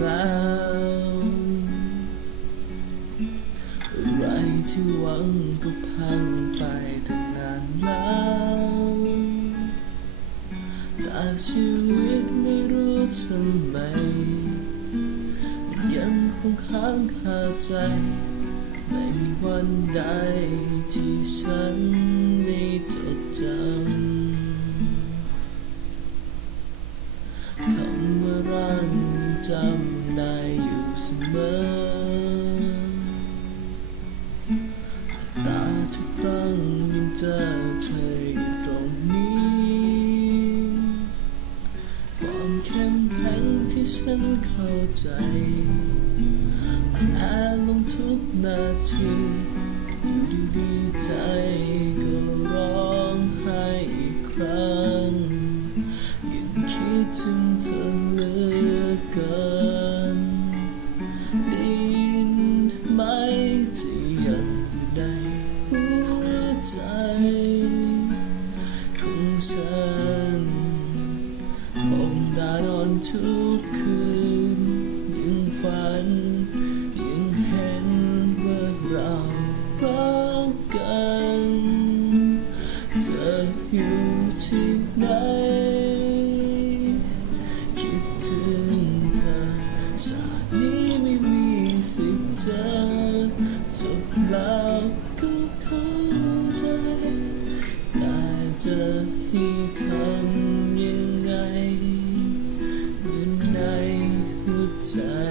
แล้วไรที่หวังก็พังไปตั้งนานแล้วแต่ชีวิตไม่รู้ทำไม ยังคงค้างคาใจ ในวันใดที่ฉัน จำได้อยู่เสมอต่ทุกครั้งยังเจอเธออยู่ตรงนี้ ความเข้มแข็งที่ฉันเข้าใจแพ้ลงทุกนาทีอยู่ดีใจก็ คิดถึงเธอเหลือเกินได้ยินไหมจะยังอยู่ในหัวใจของฉันคงได้นอนทุกคืนยังฝันยังเห็นว่าเรารักกันเธออยู่ที่ไหน เจอจบแล้วก็เข้าใจแต่จะให้ทำยังไงอยู่ในหัวใจ